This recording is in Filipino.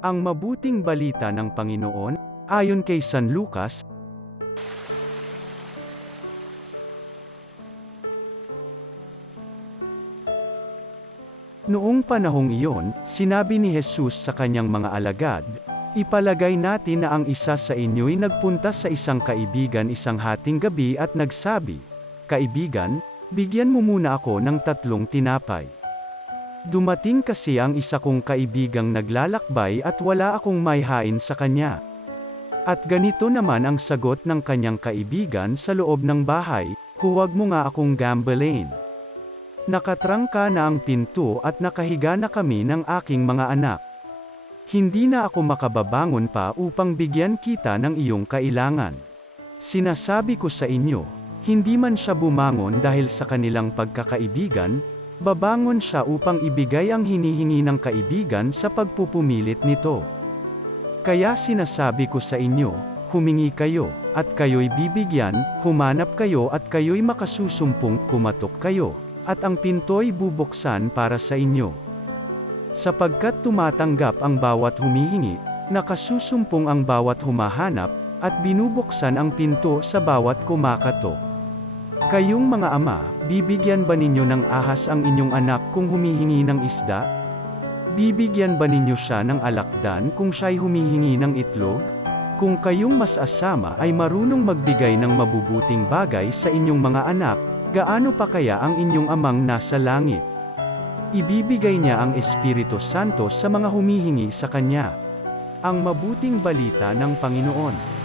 Ang mabuting balita ng Panginoon, ayon kay San Lucas. Noong panahong iyon, sinabi ni Jesus sa kanyang mga alagad, "Ipalagay natin na ang isa sa inyo'y nagpunta sa isang kaibigan isang hating gabi at nagsabi, 'Kaibigan, bigyan mo muna ako ng 3 tinapay. Dumating kasi ang isa kong kaibigang naglalakbay at wala akong maihain sa kanya.' At ganito naman ang sagot ng kanyang kaibigan sa loob ng bahay, 'Huwag mo nga akong gambalain. Nakatrangka na ang pinto at nakahiga na kami ng aking mga anak. Hindi na ako makababangon pa upang bigyan kita ng iyong kailangan.' Sinasabi ko sa inyo, hindi man siya bumangon dahil sa kanilang pagkakaibigan, babangon siya upang ibigay ang hinihingi ng kaibigan sa pagpupumilit nito. Kaya sinasabi ko sa inyo, humingi kayo, at kayo'y bibigyan, humanap kayo at kayo'y makasusumpong, kumatok kayo, at ang pinto'y bubuksan para sa inyo. Sapagkat tumatanggap ang bawat humihingi, nakasusumpong ang bawat humahanap, at binubuksan ang pinto sa bawat kumakatok. Kayong mga ama, bibigyan ba ninyo ng ahas ang inyong anak kung humihingi ng isda? Bibigyan ba ninyo siya ng alakdan kung siya'y humihingi ng itlog? Kung kayong mas asama ay marunong magbigay ng mabubuting bagay sa inyong mga anak, gaano pa kaya ang inyong amang nasa langit? Ibibigay niya ang Espiritu Santo sa mga humihingi sa Kanya. Ang mabuting balita ng Panginoon.